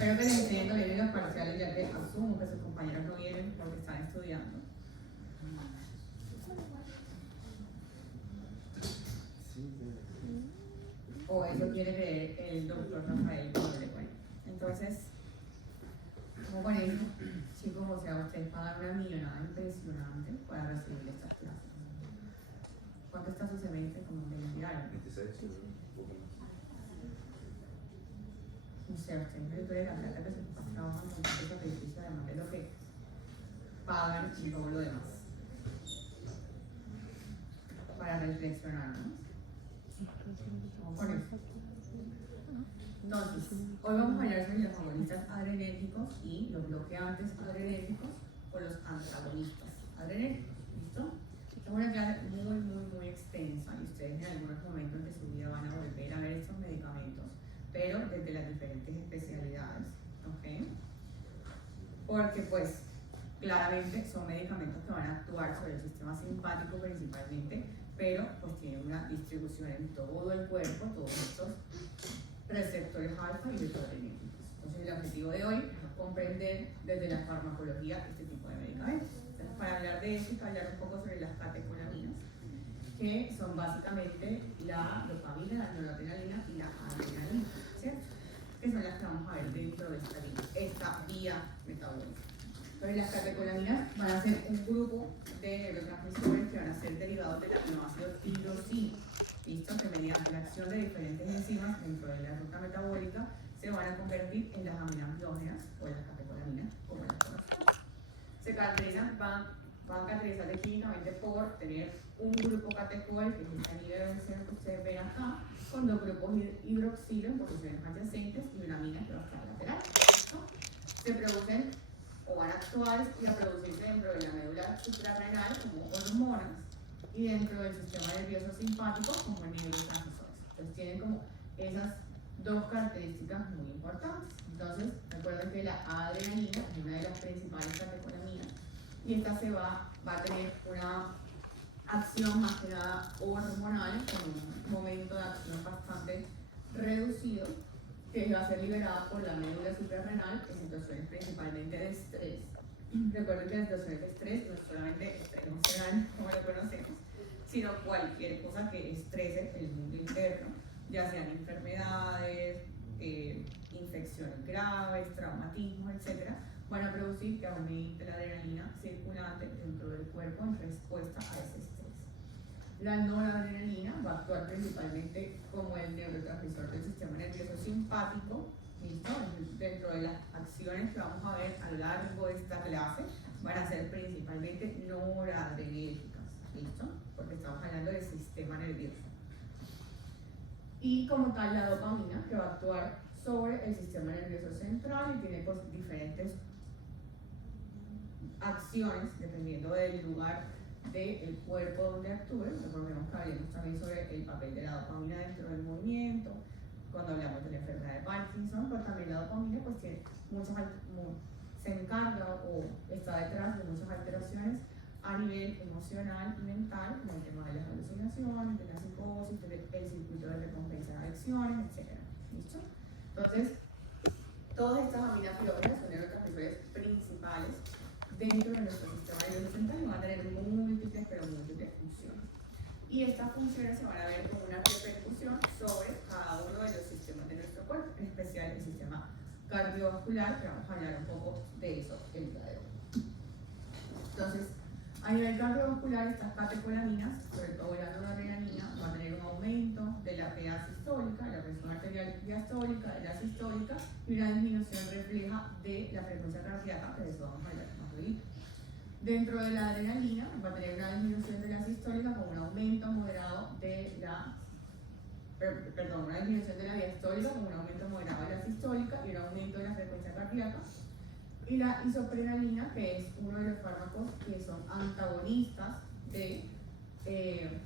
Espero que les estén yendo bien en los parciales, ya que asumo que sus compañeros no vienen porque están estudiando. O eso quiere creer el doctor Rafael Cobre. Entonces, como con eso, chicos, o sea, ustedes pagan una millonada impresionante para recibir estas clases. ¿Cuánto está su semestre? Como 20 años. 26, No sé, ustedes no les la plata que se está trabajando con ese sacrificio, además de lo que pagan y todo lo demás. Para reflexionar, ¿no? Vamos con eso. Entonces, hoy vamos a hablar sobre los agonistas adrenérgicos y los bloqueantes adrenérgicos o los antagonistas adrenérgicos. ¿Listo? Es una clase muy extensa y ustedes en algunos momentos de su vida van a volver a ver estos medicamentos, pero desde las diferentes especialidades, ¿ok? Porque pues claramente son medicamentos que van a actuar sobre el sistema simpático principalmente, pero pues tienen una distribución en todo el cuerpo, todos estos receptores alfa y beta-adrenérgicos. Entonces el objetivo de hoy es comprender desde la farmacología este tipo de medicamentos. Entonces, para hablar de eso hay que hablar un poco sobre las catecolaminas, que son básicamente la dopamina, la noradrenalina y la adrenalina, ¿cierto? Que son las que vamos a ver dentro de esta vía metabólica. Entonces las catecolaminas van a ser un grupo de neurotransmisores que van a ser derivados del aminoácido tirosina. ¿Listo? Que mediante la acción de diferentes enzimas dentro de la ruta metabólica se van a convertir en las aminamidógenas o las catecolaminas, como las conocemos. Se caracterizan, van a caracterizarse químicamente por tener un grupo catecol, que es el anillo de benceno que ustedes ven acá, con dos grupos hidroxilo en posiciones adyacentes y una amina que va a estar lateral. ¿No? Se producen o van a actuar y a producirse dentro de la médula suprarrenal como hormonas y dentro del sistema nervioso simpático como neurotransmisores. Entonces tienen como esas dos características muy importantes. Entonces recuerden que la adrenalina es una de las principales catecolaminas y esta va a tener una acción más que nada hormonal con un momento de acción bastante reducido que va a ser liberada por la médula suprarrenal en situaciones principalmente de estrés. Recuerden que las situaciones de estrés no es solamente estrés emocional como lo conocemos, sino cualquier cosa que estrese el mundo interno, ya sean enfermedades, infecciones graves, traumatismos, etc., van a producir que aumente la adrenalina circulante dentro del cuerpo en respuesta a ese estrés. La noradrenalina va a actuar principalmente como el neurotransmisor del sistema nervioso simpático. ¿Listo? Dentro de las acciones que vamos a ver a lo largo de esta clase van a ser principalmente noradrenérgicas. ¿Listo? Porque estamos hablando del sistema nervioso. Y como tal la dopamina, que va a actuar sobre el sistema nervioso central y tiene pues diferentes acciones dependiendo del lugar del cuerpo donde actúe. Recordemos que hablamos también sobre el papel de la dopamina dentro del movimiento, cuando hablamos de la enfermedad de Parkinson, pero también la dopamina pues tiene se encarga o está detrás de muchas alteraciones a nivel emocional y mental, como el tema de las alucinaciones, de la psicosis, del circuito de recompensa de adicciones, etc. ¿Listo? Entonces, todas estas aminamidógenas son neurotransmisores principales dentro de nuestro sistema nervioso central y van a tener múltiples funciones. Y estas funciones se van a ver como una repercusión sobre cada uno de los sistemas de nuestro cuerpo, en especial el sistema cardiovascular, que vamos a hablar un poco de eso el día de hoy. Entonces, a nivel cardiovascular, estas catecolaminas, sobre todo la noradrenalina, va a tener un aumento de la PA sistólica, de la presión arterial diastólica, de la sistólica, y una disminución refleja de la frecuencia cardíaca, que de eso vamos a hablar más ahorita. Dentro de la adrenalina va a tener una disminución de la sistólica con un aumento moderado de la, una disminución de la diastólica con un aumento moderado de la sistólica y un aumento de la frecuencia cardíaca. Y la isoprenalina, que es uno de los fármacos que son antagonistas de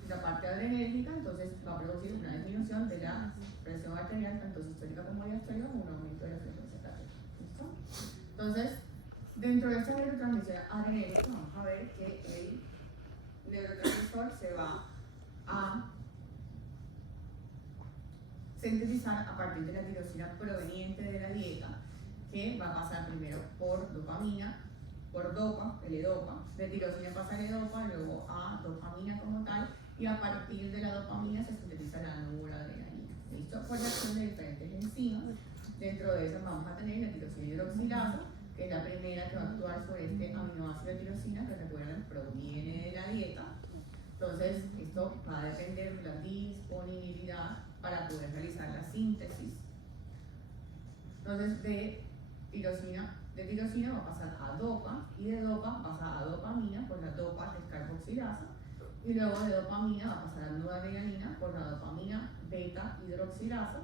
la parte adrenérgica, entonces va a producir una disminución de la presión arterial, tanto sistólica como diastólica, con un aumento de la frecuencia cardíaca. ¿Listo? Entonces, dentro de esta neurotransmisión adrenérgica, vamos a ver que el neurotransmisor se va a sintetizar a partir de la tirosina proveniente de la dieta, que va a pasar primero por dopamina, por dopa, L-dopa, de tirosina pasa a L-dopa, luego a dopamina como tal, y a partir de la dopamina se sintetiza la noradrenalina. ¿Listo? Por la acción de diferentes enzimas. Dentro de esas vamos a tener la tirosina hidroxilasa, que es la primera que va a actuar sobre este aminoácido de tirosina, que recuerden proviene de la dieta. Entonces, esto va a depender de la disponibilidad para poder realizar la síntesis. Entonces, de tirosina va a pasar a dopa, y de dopa pasa a dopamina por la dopa descarboxilasa, y luego de dopamina va a pasar a noradrenalina por la dopamina beta hidroxilasa,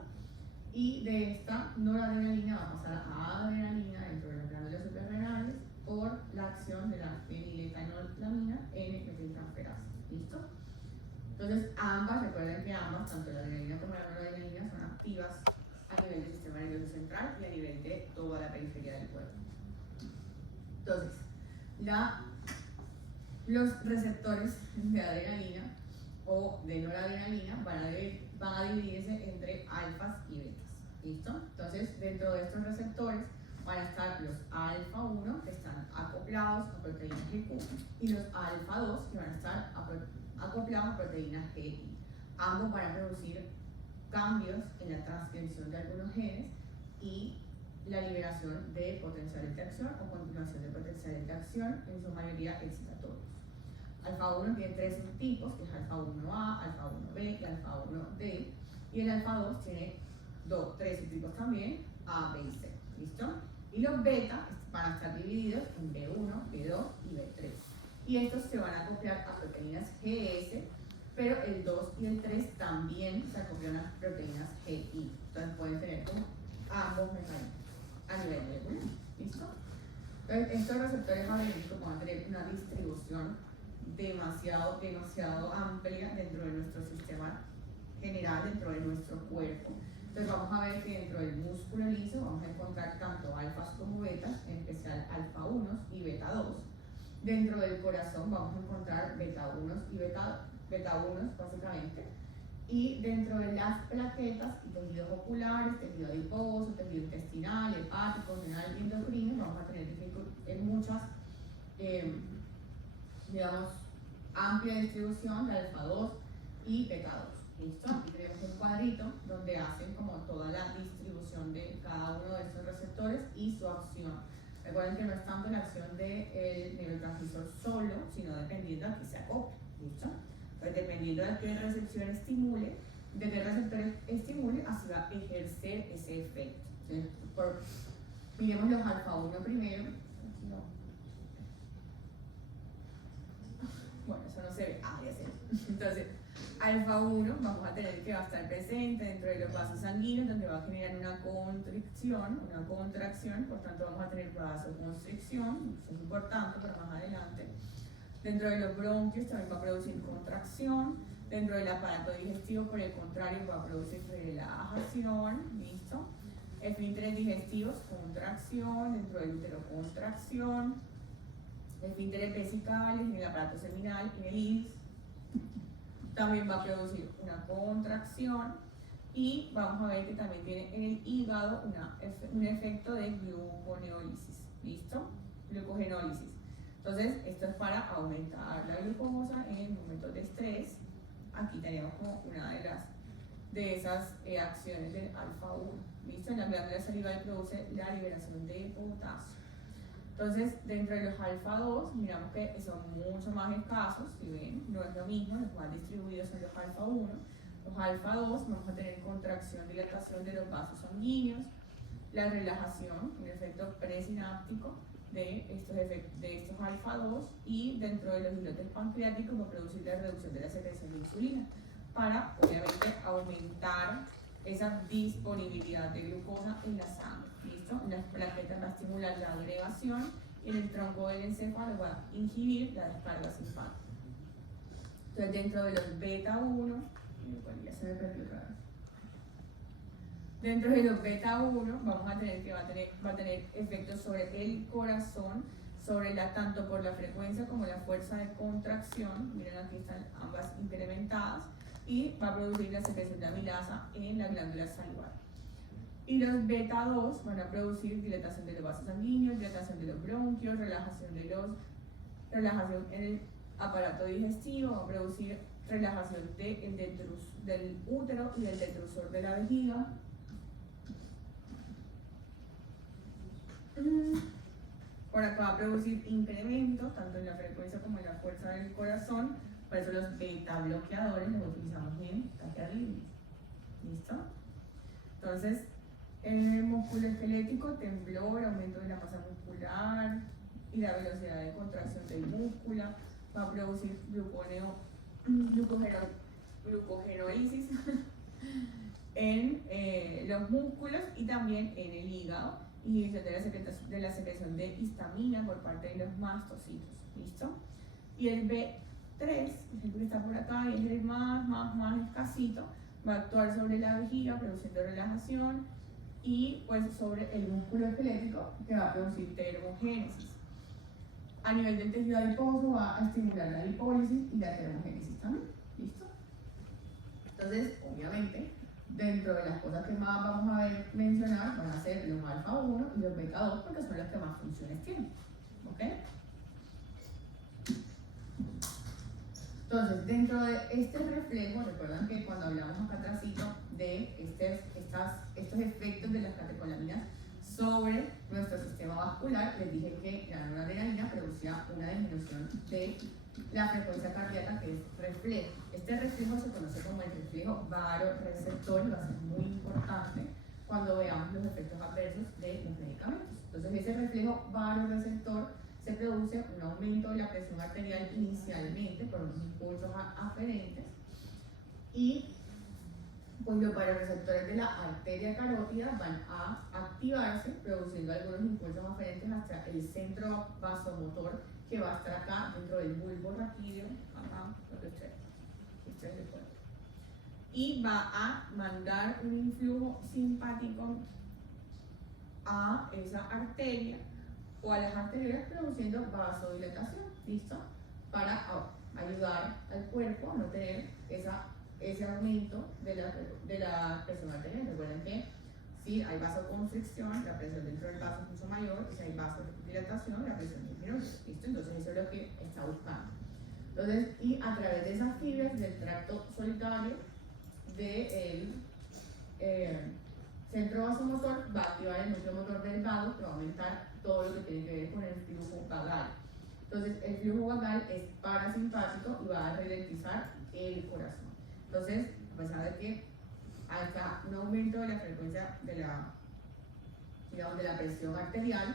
y de esta noradrenalina va a pasar a adrenalina dentro de las glándulas suprarrenales por la acción de la feniletolamina N-metiltransferasa. ¿Listo? Entonces, ambas, recuerden que ambas, tanto la adrenalina como la noradrenalina, son activas a nivel del sistema nervioso central y a nivel de toda la periferia del cuerpo. Entonces, los receptores de adrenalina o de noradrenalina van a dividirse entre alfas y betas. ¿Listo? Entonces, dentro de estos receptores van a estar los alfa 1 que están acoplados a proteínas GQ y los alfa 2 que van a estar acoplados a proteínas GI. Ambos van a producir cambios en la transcripción de algunos genes y la liberación de potenciales de acción o continuación de potenciales de acción, en su mayoría excitatorios. Alfa 1 tiene tres subtipos, que es alfa 1A, alfa 1B y alfa 1D, y el alfa 2 tiene tres subtipos también, A, B y C. ¿Listo? Y los beta van a estar divididos en B1, B2 y B3. Y estos se van a acoplar a proteínas GS, pero el 2 y el 3 también se acoplan a proteínas GI. Entonces pueden tener como ambos mecanismos a nivel molecular. ¿Listo? Entonces, estos receptores adrenérgicos van a tener una distribución demasiado amplia dentro de nuestro sistema general, dentro de nuestro cuerpo. Entonces vamos a ver que dentro del músculo liso vamos a encontrar tanto alfas como betas, en especial alfa 1 y beta 2. Dentro del corazón vamos a encontrar beta 1 y beta 1 básicamente. Y dentro de las plaquetas y tejidos oculares, tejido adiposo, tejido intestinal, hepático, renal y endocrino, vamos a tener en muchas, digamos, amplia distribución de alfa 2 y beta 2. ¿Listo? Aquí tenemos un cuadrito donde hacen como toda la distribución de cada uno de estos receptores y su acción. Recuerden que no es tanto la acción del neurotransmisor solo, sino dependiendo de qué se acople. ¿Listo? Pues dependiendo de qué receptor estimule, así va a ejercer ese efecto. Entonces, miremos los alfa 1 primero. No. Bueno, eso no se ve. Ah, ya sé. Entonces, alfa 1 vamos a tener que va a estar presente dentro de los vasos sanguíneos, donde va a generar una contracción, por tanto vamos a tener vasoconstricción, eso es importante para más adelante. Dentro de los bronquios también va a producir contracción, dentro del aparato digestivo por el contrario va a producir relajación, ¿listo? Esfínteres digestivos, contracción, dentro del útero contracción, esfínteres vesicales en el aparato seminal, en el iris, también va a producir una contracción y vamos a ver que también tiene en el hígado un efecto de gluconeólisis, ¿listo? Glucogenólisis. Entonces, esto es para aumentar la glucosa en momentos de estrés. Aquí tenemos como una de esas acciones del alfa 1, ¿listo? En la glándula salival produce la liberación de potasio. Entonces, dentro de los alfa 2, miramos que son mucho más escasos, si ven, no es lo mismo, los más distribuidos son los alfa 1. Los alfa 2 vamos a tener contracción, dilatación de los vasos sanguíneos, la relajación, un efecto presináptico de estos alfa 2, y dentro de los islotes pancreáticos va a producir la reducción de la secreción de insulina para, obviamente, aumentar esa disponibilidad de glucosa en la sangre. ¿Listo? En las plaquetas va a estimular la agregación y en el tronco del encéfalo va a inhibir la descarga simpática. Entonces, dentro de los beta 1, ya se me perdió otra vez. Dentro de los beta 1 vamos a tener que va a tener efectos sobre el corazón, tanto por la frecuencia como la fuerza de contracción. Miren, aquí están ambas incrementadas, y va a producir la secreción de amilasa en la glándula salivar. Y los beta 2 van a producir dilatación de los vasos sanguíneos, dilatación de los bronquios, relajación en el aparato digestivo, va a producir relajación del útero y del detrusor de la vejiga. Por acá va a producir incrementos tanto en la frecuencia como en la fuerza del corazón. Por eso los beta bloqueadores los utilizamos en taquiarritmia. ¿Listo? Entonces, en el músculo esquelético, temblor, aumento de la masa muscular y la velocidad de contracción del músculo. Va a producir glucogenólisis en los músculos y también en el hígado, inhibición de la secreción de histamina por parte de los mastocitos. ¿Listo? Y el B3, el que está por acá, y es el más escasito, va a actuar sobre la vejiga produciendo relajación y pues sobre el músculo esquelético que va a producir termogénesis. A nivel del tejido adiposo va a estimular la lipólisis y la termogénesis también. ¿Listo? Entonces, obviamente, dentro de las cosas que más vamos a mencionar van a ser los alfa 1 y los beta 2 porque son los que más funciones tienen. ¿Ok? Entonces, dentro de este reflejo, recuerdan que cuando hablamos acá atrásito de estos efectos de las catecolaminas sobre nuestro sistema vascular, les dije que la noradrenalina producía una disminución de la frecuencia cardíaca, que es reflejo. Este reflejo se conoce como el reflejo varoreceptor y va a ser muy importante cuando veamos los efectos adversos de los medicamentos. Entonces, ese reflejo varoreceptor se produce un aumento de la presión arterial inicialmente por unos impulsos aferentes y pues los varoreceptores de la arteria carótida van a activarse produciendo algunos impulsos aferentes hacia el centro vasomotor que va a estar acá dentro del bulbo raquídeo, acá, lo que ustedes recuerdan. Y va a mandar un influjo simpático a esa arteria o a las arterias produciendo vasodilatación, ¿listo? Para ayudar al cuerpo a no tener ese aumento de la presión arterial. Recuerden que si hay vasoconstricción, la presión dentro del vaso es mucho mayor, y si hay vasodilatación, la presión disminuye, ¿listo? Entonces eso es lo que está buscando. Entonces, y a través de esas fibras del tracto solitario del centro vasomotor va a activar el núcleo motor del vago, que va a aumentar todo lo que tiene que ver con el flujo vagal. Entonces, el flujo vagal es parasimpático y va a ralentizar el corazón. Entonces, a pesar de que hay un aumento de la frecuencia de la presión arterial,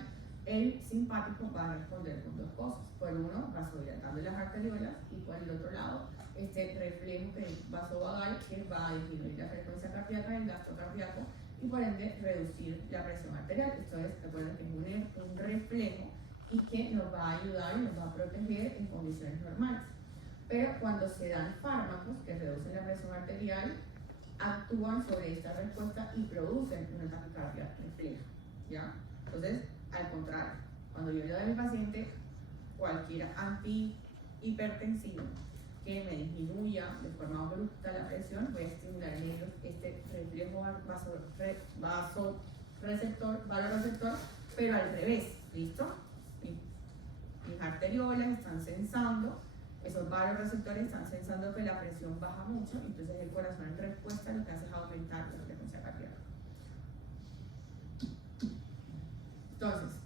el simpático va a responder con dos cosas. Por uno, vasodilatando las arteriolas, y por el otro lado, este reflejo que es vasovagal, que va a disminuir la frecuencia cardíaca del gasto cardíaco y por ende reducir la presión arterial. Esto es, recuerden que es un reflejo y que nos va a ayudar y nos va a proteger en condiciones normales. Pero cuando se dan fármacos que reducen la presión arterial, actúan sobre esta respuesta y producen una taquicardia refleja, ¿ya? Entonces, al contrario, cuando yo le doy a mi paciente cualquier antihipertensivo que me disminuya de forma abrupta la presión, voy a estimular en ellos este reflejo vasoreceptor, pero al revés, ¿listo? Mis arteriolas están sensando, esos vasoreceptores están sensando que la presión baja mucho, entonces el corazón en respuesta lo que hace es aumentar la frecuencia cardíaca. Entonces,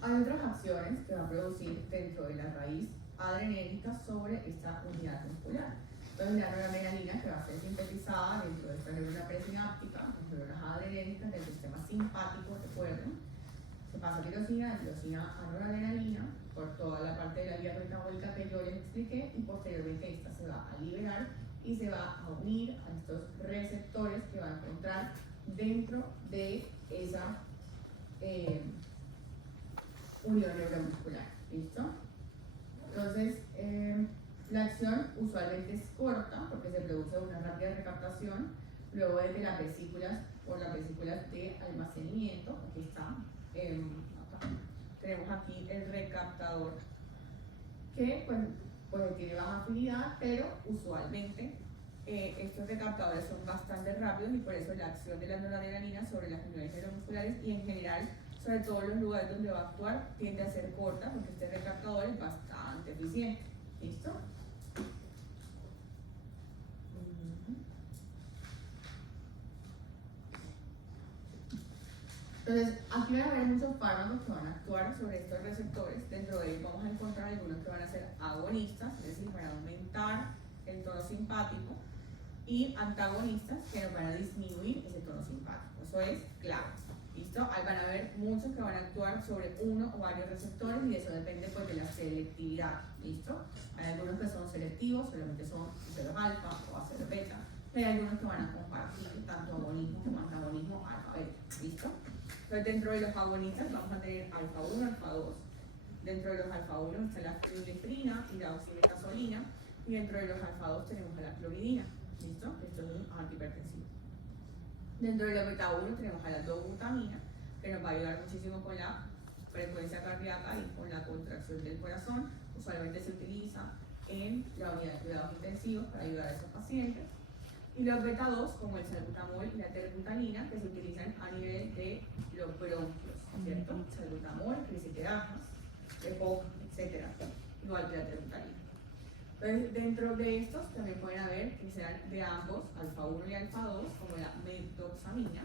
hay otras acciones que va a producir dentro de la raíz adrenérgica sobre esta unidad muscular. Entonces, la noradrenalina, que va a ser sintetizada dentro de esta neurona presináptica, las neuronas adrenérgicas del sistema simpático, recuerden, se pasa tirosina a noradrenalina por toda la parte de la vía metabólica que yo les expliqué, y posteriormente esta se va a liberar y se va a unir a estos receptores que va a encontrar dentro de esa unión neuromuscular. ¿Listo? Entonces, la acción usualmente es corta porque se produce una rápida recaptación luego de que las vesículas de almacenamiento, aquí está, acá, tenemos aquí el recaptador que pues tiene baja afinidad, pero usualmente estos recaptadores son bastante rápidos y por eso la acción de la noradrenalina sobre las uniones neuromusculares y en general sobre todos los lugares donde va a actuar tiende a ser corta porque este recaptador es bastante eficiente. ¿Listo? Entonces, aquí van a haber muchos fármacos que van a actuar sobre estos receptores. Dentro de ellos vamos a encontrar algunos que van a ser agonistas, es decir, van a aumentar el tono simpático, y antagonistas que nos van a disminuir ese tono simpático. Eso es clave. ¿Listo? Ahí van a haber muchos que van a actuar sobre uno o varios receptores y eso depende pues de la selectividad. ¿Listo? Hay algunos que son selectivos, solamente son aceros alfa o aceros beta, pero hay algunos que van a compartir tanto agonismo como antagonismo alfa-beta. ¿Listo? Entonces dentro de los agonistas vamos a tener alfa-1, alfa-2. Dentro de los alfa-1 está la fenilefrina y la oximetazolina, y dentro de los alfa-2 tenemos a la cloridina. ¿Listo? Esto es un antihipertensivo. Dentro de la beta-1 tenemos a la dobutamina, que nos va a ayudar muchísimo con la frecuencia cardíaca y con la contracción del corazón. Usualmente se utiliza en la unidad de cuidados intensivos para ayudar a esos pacientes. Y los beta-2, como el salbutamol y la terbutalina, que se utilizan a nivel de los bronquios, ¿cierto? Salbutamol, crisiquedajas, EPOC, etc. Igual que la terbutalina. Entonces, dentro de estos también pueden haber que sean de ambos, alfa-1 y alfa-2, como la methoxamina.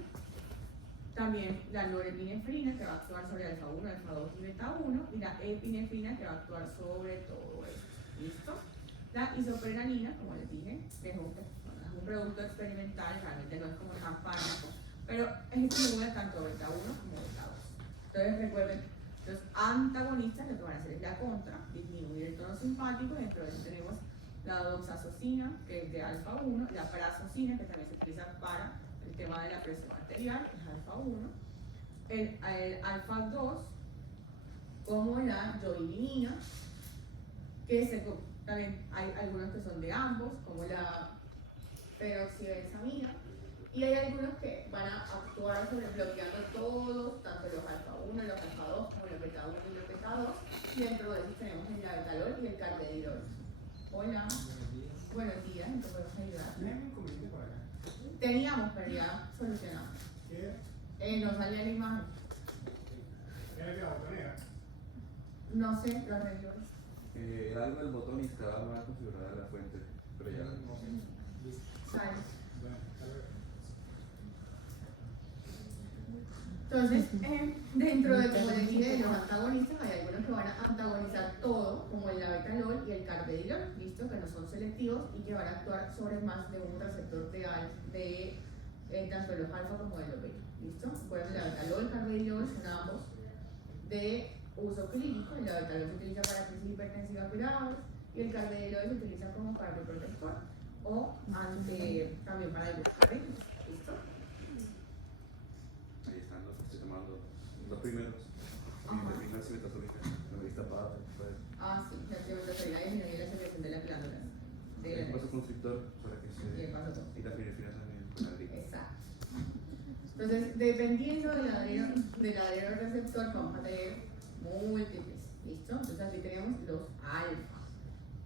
También la norepinefrina, que va a actuar sobre alfa-1, alfa-2 y beta-1. Y la epinefrina, que va a actuar sobre todo esto. ¿Listo? La isoprenalina, como les dije, es un producto experimental, realmente no es como un fármaco, pero estimula tanto beta-1 como beta-2. Entonces, recuerden, los antagonistas lo que van a hacer es la contra, disminuir el tono simpático. Dentro de eso tenemos la doxazosina, que es de alfa-1, la prazosina, que también se utiliza para el tema de la presión arterial, es alfa-1, el alfa-2, como la johilinina, que también hay algunos que son de ambos, como la peroxibensamina, y hay algunos que van a actuar sobre bloqueando todos, tanto los alfa-1, los alfa-2, como los beta-1 y los beta-2, y dentro de ellos tenemos el labetalol y el carvedilol. Hola, buenos días, ¿en qué podemos ayudar? ¿Tienen inconveniente por acá? Teníamos, pero ya solucionamos. ¿Qué? No salía la imagen. ¿Era que la botonera? No sé, lo arregló. Algo del botón y estaba mal configurada la fuente, pero ya. No sé. Listo. Sale. Bueno, hasta luego. Entonces, dentro de, como les dije, de los antagonistas, hay algunos que van a antagonizar todo, como el labetalol y el carvedilol, ¿listo? Que no son selectivos y que van a actuar sobre más de un receptor de tanto de los alfa como de los beta, ¿listo? Recuerden, el labetalol y el carvedilol son ambos de uso clínico. El labetalol se utiliza para crisis hipertensivas graves y el carvedilol se utiliza como cardioprotector o también para algunos arritmias, ¿listo? Ahí están los que estoy tomando, los primeros. Ajá. Y la oximetazolina, la vista para después. Sí, la activación disminuye la secreción de la glándula. El vasoconstrictor para que Y el se. vasoconstrictor. Y la pirefrina también con la gripe. Exacto. Entonces, dependiendo del ladero receptor, vamos a tener múltiples. ¿Listo? Entonces, aquí tenemos los alfa.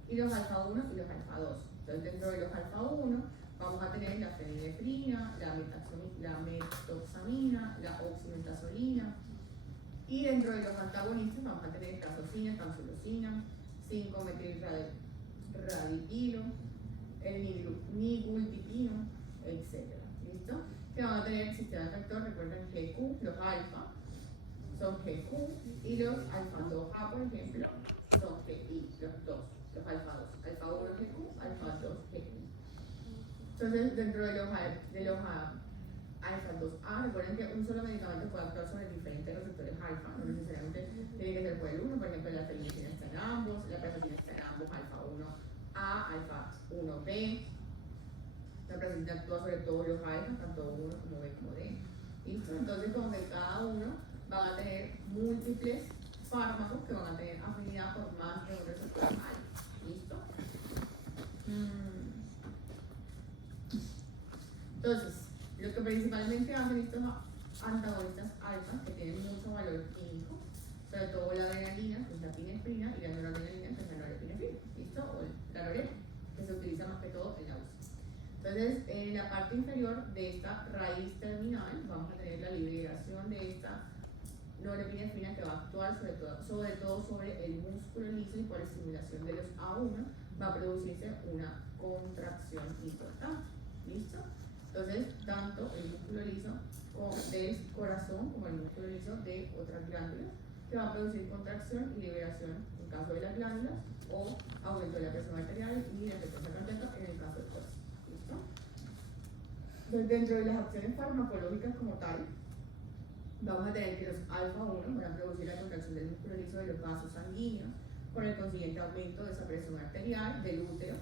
Y los alfa-1 y los alfa-2. Entonces, dentro de los alfa-1, vamos a tener la fenilefrina, la methoxamina, la oximetazolina. Y dentro de los antagonistas vamos a tener trazosina, tamsulosina, 5-metilradipilo, el nigultipino, etc. ¿Listo? Que van a tener el sistema efector, recuerden GQ, los alfa son GQ y los alfa-2A, por ejemplo, son GI, los dos, los alfa-2, alfa-1 GQ, alfa-2 GI. Entonces, dentro de los alfa-2A, recuerden que un solo medicamento puede actuar sobre diferentes receptores alfa, no necesariamente tiene que ser por el uno. Por ejemplo, la fenilefrina está en ambos, la prazosina está en ambos, alfa-1A, alfa-1B. La prazosina actúa sobre todos los alfa, tanto 1 como B como D. ¿Listo? Entonces, como que cada uno van a tener múltiples fármacos que van a tener afinidad por más de un receptor alfa. ¿Listo? Entonces, lo que principalmente hacen estos antagonistas alfa, que tienen mucho valor clínico, sobre todo la adrenalina, que es la epinefrina, y la noradrenalina, que es la norepinefrina, ¿listo? O la norep, que se utiliza más que todo en la UCI. Entonces, en la parte inferior de esta raíz terminal vamos a tener la liberación de esta norepinefrina que va a actuar sobre todo sobre el músculo liso y por estimulación de los A1 va a producirse una contracción importante. ¿Listo? Entonces, tanto el músculo liso del corazón como el músculo liso de otras glándulas que va a producir contracción y liberación en caso de las glándulas o aumento de la presión arterial y la frecuencia cardíaca en el caso del corazón. ¿Listo? Entonces, dentro de las acciones farmacológicas como tal, vamos a tener que los alfa-1 van a producir la contracción del músculo liso de los vasos sanguíneos con el consiguiente aumento de esa presión arterial del útero.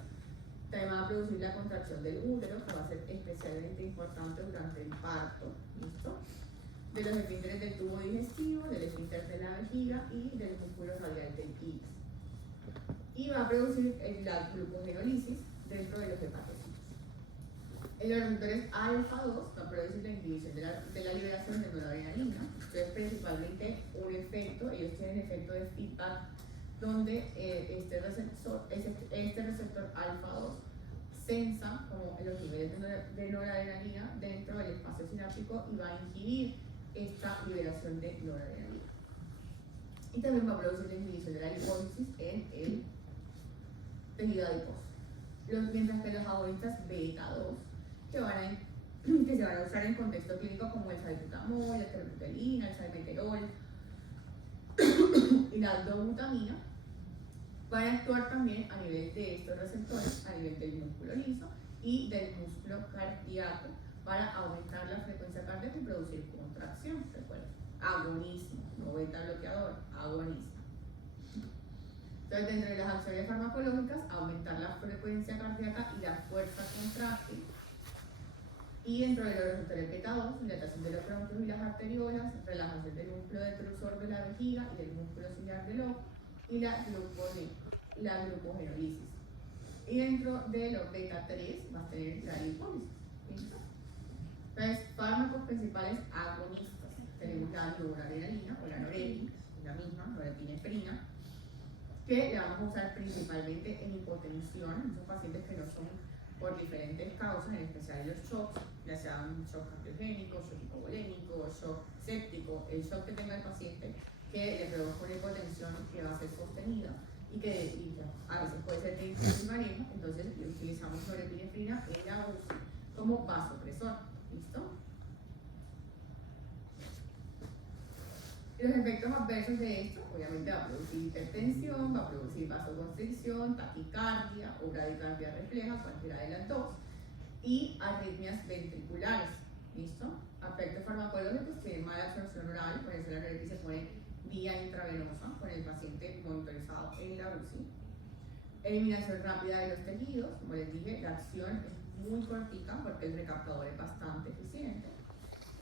También va a producir la contracción del útero, que va a ser especialmente importante durante el parto. ¿Listo? De los esfínteres del tubo digestivo, del esfínter de la vejiga y del músculo radial del iris. Y va a producir la glucogenólisis dentro de los hepatocitos. En los receptores alfa-2 va a producir la inhibición de la liberación de noradrenalina. Entonces, principalmente un efecto, ellos tienen efecto de feedback, donde este receptor alfa-2 sensa como los niveles de noradrenalina dentro del espacio sináptico y va a inhibir esta liberación de noradrenalina. Y también va a producir la inhibición de la lipólisis en el tejido adiposo. Mientras que los agonistas beta-2 que se van a usar en contexto clínico como el salbutamol, la terbutalina, el salmeterol y la dobutamina, van a actuar también a nivel de estos receptores, a nivel del músculo liso y del músculo cardíaco para aumentar la frecuencia cardíaca y producir contracción. Recuerden, agonismo, no beta bloqueador, agonismo. Entonces, dentro de las acciones farmacológicas, aumentar la frecuencia cardíaca y la fuerza contráctil. Y dentro de los receptores beta-2, dilatación de los bronquios y las arteriolas, relajación del músculo detrusor de la vejiga y del músculo ciliar del ojo y la glucogenólisis. Y dentro de los beta-3 va a tener la lipólisis. ¿Listo? Entonces, fármacos principales agonistas. Tenemos la noradrenalina o la norepi, la misma, norepinefrina, que la vamos a usar principalmente en hipotensión, en esos pacientes que no son por diferentes causas, en especial los shocks, ya sea un shock cardiogénico, shock hipovolémico, shock séptico, el shock que tenga el paciente que le provoca una hipotensión que va a ser sostenida y que a veces puede ser de manejo, entonces utilizamos norepinefrina en la UCI como vasopresor. ¿Listo? Los efectos adversos de esto, obviamente, va a producir hipertensión, va a producir vasoconstricción, taquicardia o bradicardia refleja, cualquiera de las dos, y arritmias ventriculares. ¿Listo? Aspectos farmacológicos, tienen mala absorción oral, por eso la norepi se pone vía intravenosa con el paciente monitorizado en la UCI. Eliminación rápida de los tejidos, como les dije, la acción es muy cortica porque el recaptador es bastante eficiente.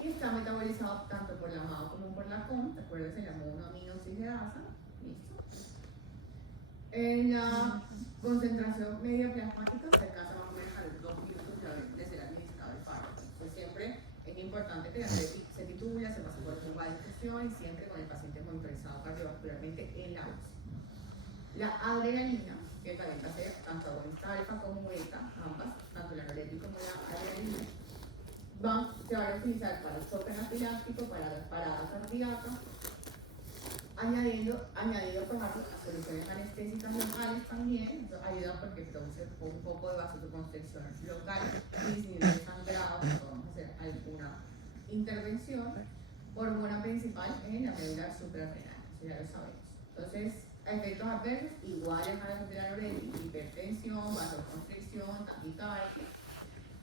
Y está metabolizado tanto por la MAO como por la COM, ¿te acuerdas de la monoaminoxidasa? ¿Listo? En la concentración media plasmática se alcanza más o menos a los 2 minutos de ser administrado el fármaco. Entonces siempre es importante que la norepi se titula, se pase por el bomba de infusión y siempre con el paciente monitorizado cardiovascularmente en la UCI. La adrenalina, que también va a ser tanto agonista alfa como beta, ambas, tanto la norepi como la adrenalina, se van a utilizar para el shock anafiláctico, para la parada cardíaca, añadido pues, a soluciones anestésicas locales también. Eso ayuda porque produce un poco de vasoconstricción local y disminuye el sangrado cuando vamos a hacer alguna intervención. Hormona principal en la médula suprarrenal, eso ya lo sabemos. Entonces, efectos adversos iguales a los de la norepi: hipertensión, vasoconstricción, taquicardia.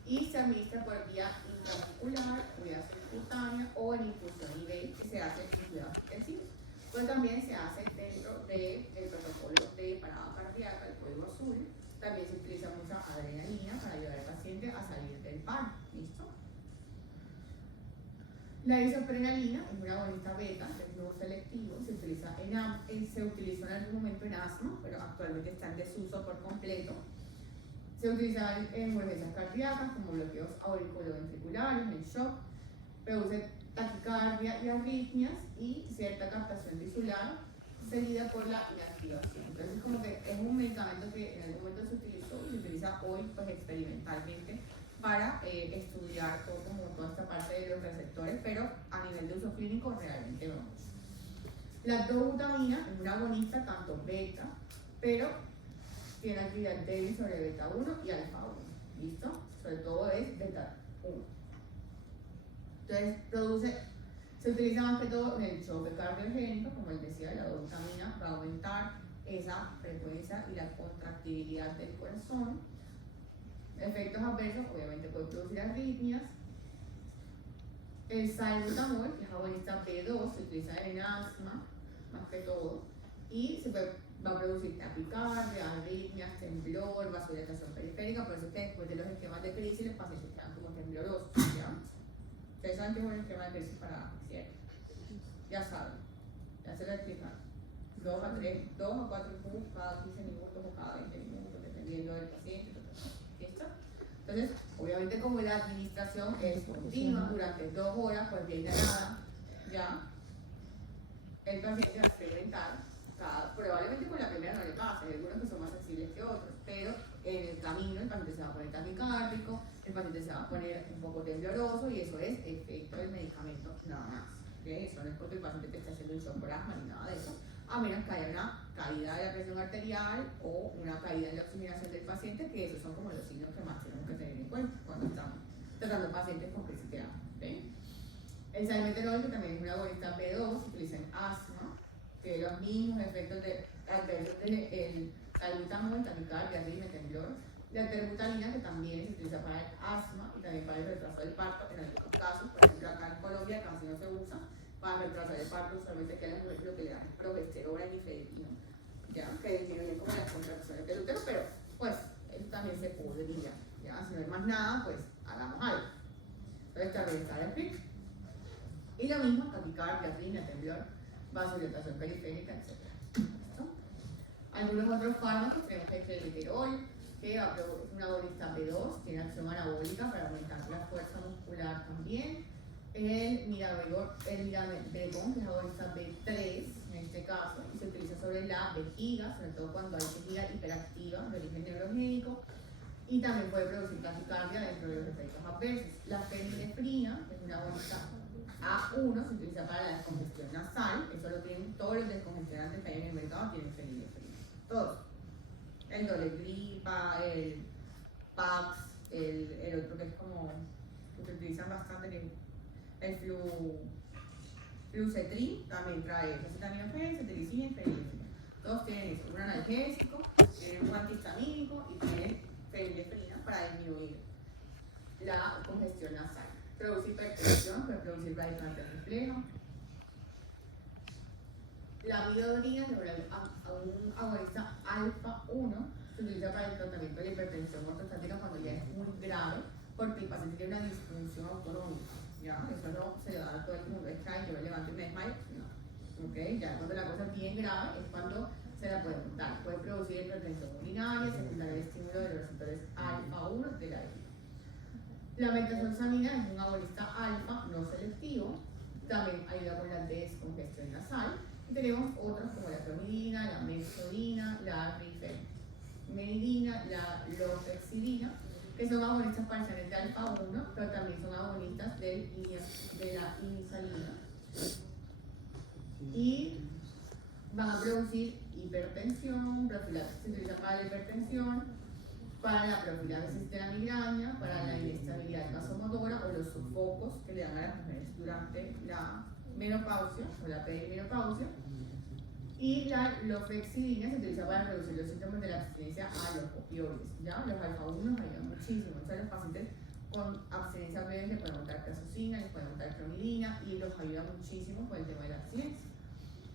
Y se administra por vía intramuscular, vía subcutánea o en infusión IV que se hace en cuidados intensivos. Pero también se hace dentro del protocolo de parada cardíaca, el código azul. También se utiliza mucha adrenalina para ayudar al paciente a salir del paro. ¿Listo? La isoprenalina es una agonista beta, es no selectivo, se utilizó en algún momento en asma, pero actualmente está en desuso por completo. Se utiliza en urgencias cardíacas como bloqueos auriculoventriculares, en el shock, produce taquicardia y arritmias y cierta captación tisular seguida por la inactivación. Entonces, como que es un medicamento que en algún momento se utilizó y se utiliza hoy pues, experimentalmente para estudiar como toda esta parte de los receptores, pero a nivel de uso clínico realmente no mucho. La dobutamina es una agonista tanto beta, pero tiene actividad débil sobre beta 1 y alfa 1, ¿listo? Sobre todo es beta 1. Entonces se utiliza más que todo en el choque cardiogénico, como les decía, la dobutamina va a aumentar esa frecuencia y la contractibilidad del corazón. Efectos adversos, obviamente puede producir arritmias. El salbutamol, que es agonista B2, se utiliza en asma, más que todo, y va a producir taquicardia, arritmias, temblor, vasodilatación periférica. Por eso es que después de los esquemas de crisis los pacientes quedan como temblorosos, ¿ya? Ustedes saben que es un esquema de crisis para ¿cierto? Ya saben, ya se lo explicaron. 2 a 4 pulsos cada 15 minutos o cada 20 minutos, dependiendo del paciente. ¿Listo? Entonces, obviamente como la administración es continua durante 2 horas, pues bien de nada, ya el paciente va a experimentar, probablemente con la primera no le pasa, hay algunos que son más sensibles que otros, pero en el camino el paciente se va a poner taquicárdico, el paciente se va a poner un poco tembloroso y eso es efecto del medicamento nada más. ¿Okay? Eso no es porque el paciente te esté haciendo un shock por asma ni nada de eso, a menos que haya una caída de la presión arterial o una caída en la oxigenación del paciente, que esos son como los signos que más tenemos que tener en cuenta cuando estamos tratando pacientes con crisis de asma. ¿Okay? El salmeterol, que también es una agonista B2, se utiliza en asma, que los mismos efectos adversos del salbutamol, taquicardia, arritmia, temblor. La terbutalina, que también se utiliza para el asma y también para el retraso del parto en algunos casos, por ejemplo acá en Colombia casi no se usa. Para retrasar el parto usualmente que a las mujeres lo que le dan es progesterona y nifedrina, ya que disminuyen como las contracciones del útero, pero pues eso también se podría, ya si no hay más nada, pues hagamos algo. Entonces también está el PIC. Y lo mismo, taquicardia, arritmia, temblor, vasodilatación periférica, etc. ¿Listo? Algunos otros fármacos, tenemos el clenbuterol, que es una agonista B2, tiene acción anabólica para aumentar la fuerza muscular también. El midazolam, que es agonista B3 en este caso, y se utiliza sobre la vejiga, sobre todo cuando hay vejiga hiperactiva de origen neurogénico, y también puede producir taquicardia dentro de los efectos adversos. La fenilefrina, que es una agonista A1, se utiliza para la descongestión nasal, eso lo tienen todos los descongestionantes que hay en el mercado, tienen fenilefrina, todos. El Doleglipa, el Pax, el otro que es como, que se utilizan bastante, el flucetrin también trae acetaminofén, cetiricina y fenilefrina. Todos tienen eso, un analgésico, tienen un antihistamínico y tienen fenilefrina para disminuir la congestión nasal. Produce hipertensión, puede producir bradicardia refleja. La midodrina, un agonista alfa 1, se utiliza para el tratamiento de la hipertensión ortostática cuando ya es muy grave, porque el paciente tiene una disfunción autonómica. ¿Ya? Eso no se le da a todo el mundo, es que yo me levanto y me desmayo, no. ¿Okay? Ya cuando la cosa es bien grave es cuando se la puede montar. Puede producir hipertensión urinaria, secundaria al estímulo de los receptores alfa 1 de la vejiga. La metazolsamina es un agonista alfa no selectivo, también ayuda con la descongestión nasal. Y tenemos otros como la clomidina, la mexodina, la rifenidina, la lofexidina, que son agonistas parciales de alfa 1, pero también son agonistas de la inisalina. Y van a producir hipertensión, profilaxis se utiliza para la hipertensión, para la profilaxis de la migraña, para la inestabilidad vasomotora o los sofocos que le dan a las mujeres durante la menopausia o la perimenopausia. Y la lofexidina se utiliza para reducir los síntomas de la abstinencia a los opioides. ¿Ya? Los alfa 1 nos ayudan muchísimo. Entonces, los pacientes con abstinencia opioides les pueden montar clasocina, les pueden montar clomidina y los ayuda muchísimo con el tema de la abstinencia.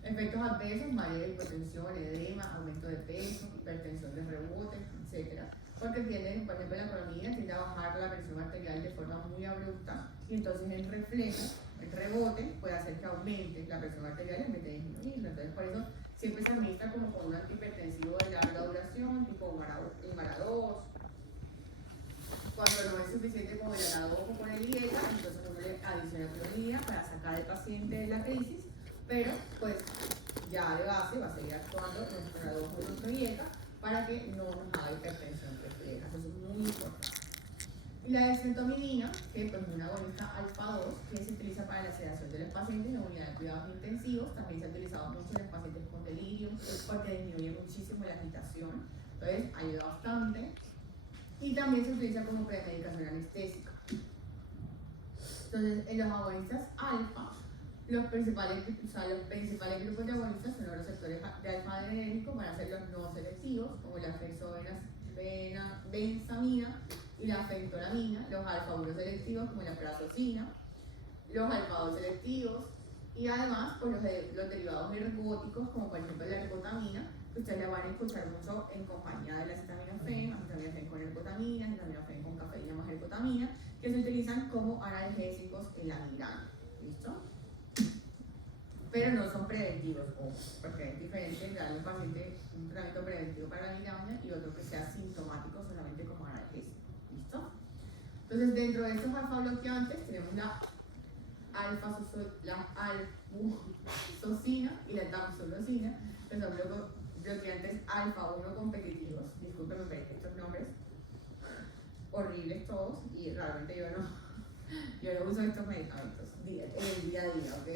Efectos adversos: mareo, hipotensión, edema, aumento de peso, hipertensión de rebote, etc. Porque tienden, por ejemplo, la clomidina tiende a bajar la presión arterial de forma muy abrupta y entonces el reflejo, el rebote, puede hacer que aumente la presión arterial en vez de disminuirla. Entonces, por eso siempre se administra como con un antihipertensivo de larga duración, tipo Humara 2. Cuando no es suficiente con el ARA 2 o con el IECA, entonces uno le adiciona clomidina para sacar al paciente de la crisis, pero pues ya de base va a seguir actuando nuestro ARA 2 o nuestro IECA para que no nos haga hipertensión refleja. Eso es muy importante. Y la dexmedetomidina, que pues, es una agonista alfa 2, que se utiliza para la sedación de los pacientes en la unidad de cuidados intensivos. También se ha utilizado mucho en los pacientes con delirio, porque disminuye muchísimo la agitación. Entonces, ayuda bastante. Y también se utiliza como premedicación anestésica. Entonces, en los agonistas alfa, los principales grupos de agonistas son los receptores de alfa adrenérgico, van a ser los no selectivos, como la benzamina y la fentolamina, los alfa 1 selectivos, como la prazosina, los alfa 2 selectivos, y además pues, los derivados ergóticos, como por ejemplo la ergotamina, que ustedes la van a escuchar mucho en compañía de la acetaminofén, acetaminofén con ergotamina, acetaminofén con cafeína más ergotamina, que se utilizan como analgésicos en la migraña. ¿Listo? Pero no son preventivos, porque es diferente darle al paciente un tratamiento preventivo para la migraña y otro que sea sintomático solamente como analgésico. ¿Listo? Entonces, dentro de estos alfa bloqueantes tenemos la alfusosina y la tamsulosina, que son bloqueantes alfa 1 competitivos. Discúlpenme, pero estos nombres horribles todos y realmente yo no uso estos medicamentos en el día a día, ¿ok?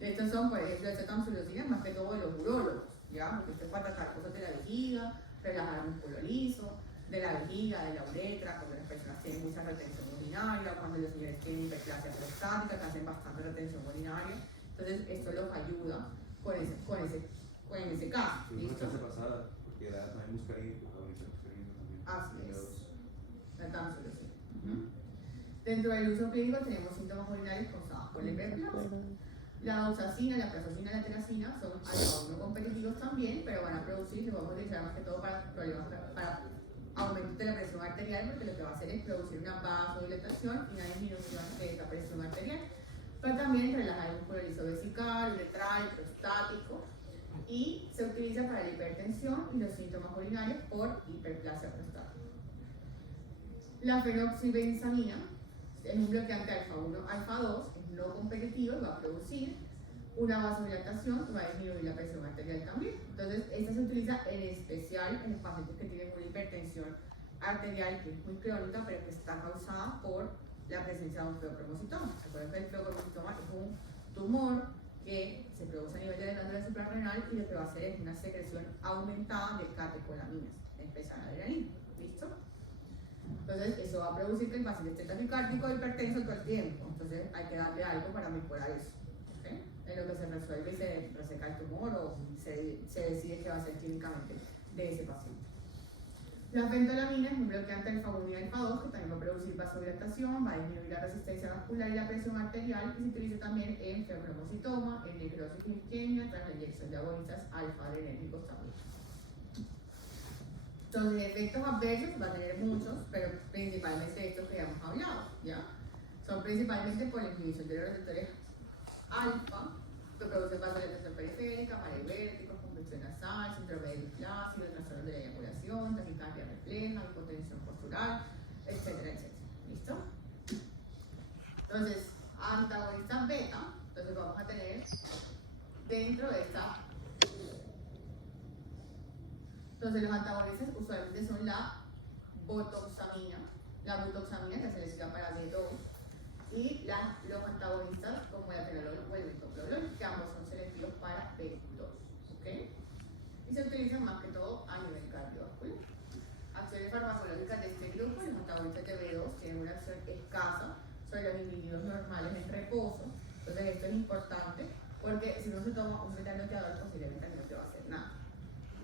Estos son, por ejemplo, esta tamsulosina más que todo de los urólogos, ¿ya? Porque esto es para tratar cosas de la vejiga, relajar el músculo liso, de la vejiga, de la uretra, cuando las personas tienen mucha retención urinaria, cuando los señores tienen hiperplasia prostática, que hacen bastante retención urinaria. Entonces, esto los ayuda con ese caso. Tuvimos ¿Listo? una clase pasada, porque era también muscarina, protagonista muscarina también. Así es. La tamsulosina. Dentro del uso clínico tenemos síntomas urinarios causados por la hiperplasia. La oxacina, la prazosina y la teracina son alfa 1 competitivos también, pero van a producir, lo vamos a utilizar más que todo para problemas para aumento de la presión arterial, porque lo que va a hacer es producir una vasodilatación y una disminución de esta presión arterial. Pero también relajar el músculo liso vesical, uretral, prostático, y se utiliza para la hipertensión y los síntomas urinarios por hiperplasia prostática. La fenoxibenzamina es un bloqueante alfa 1, alfa 2, es no competitivo y va a producir una vasodilatación y va a disminuir la presión arterial también. Entonces, esta se utiliza en especial en los pacientes que tienen una hipertensión arterial que es muy crónica, pero que está causada por la presencia de un feocromocitoma. Recuerden que el feocromocitoma es un tumor que se produce a nivel de la glándula suprarrenal y lo que va a hacer es una secreción aumentada de catecolaminas, en especial adrenalina. ¿Listo? Entonces, eso va a producir que el paciente esté taquicárdico e hipertenso todo el tiempo. Entonces, hay que darle algo para mejorar eso. ¿Okay? En lo que se resuelve y se reseca el tumor o se decide qué va a ser clínicamente de ese paciente. La fentolamina es un bloqueante alfa 1 y alfa 2 que también va a producir vasodilatación, va a disminuir la resistencia vascular y la presión arterial, y se utiliza también en feocromocitoma, en necrosis y isquemia, tras la inyección de agonistas alfa adrenérgicos también. Entonces, efectos adversos va a tener muchos, pero principalmente estos que ya hemos hablado, ¿ya? Son principalmente por la inhibición de los receptores alfa, que produce vasodilatación periférica, mareos vérticos, compresión nasal, síndrome de displasia, trastornos de la eyaculación, taquicardia refleja, hipotensión postural, etcétera, etcétera. ¿Listo? Entonces, antagonistas beta, entonces vamos a tener dentro de esta. Entonces, los antagonistas usualmente son la butoxamina que se les para D2, y los antagonistas como el atenolol o el metoprolol, que ambos son selectivos para B2. ¿Ok? Y se utilizan más que todo a nivel cardiovascular. Acciones farmacológicas de este grupo, los antagonistas de B2 tienen una acción escasa sobre los individuos normales en reposo. Entonces, esto es importante porque si no se toma un beta-bloqueador, posiblemente no te va a hacer nada.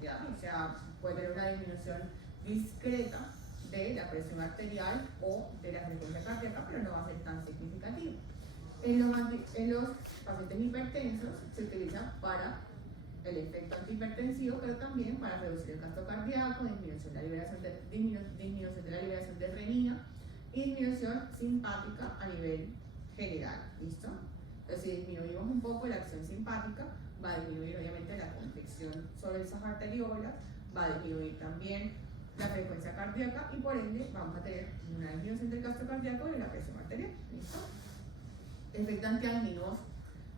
¿Ya? O sea, puede tener una disminución discreta de la presión arterial o de la frecuencia cardíaca, pero no va a ser tan significativo. En los pacientes hipertensos se utiliza para el efecto antihipertensivo, pero también para reducir el gasto cardíaco, disminución de la liberación de renina y disminución simpática a nivel general. ¿Listo? Entonces, si disminuimos un poco la acción simpática, va a disminuir obviamente la convección sobre esas arteriolas, va a disminuir también la frecuencia cardíaca y por ende vamos a tener una disminución del gasto cardíaco y de la presión arterial. ¿Listo? Efecto antianginoso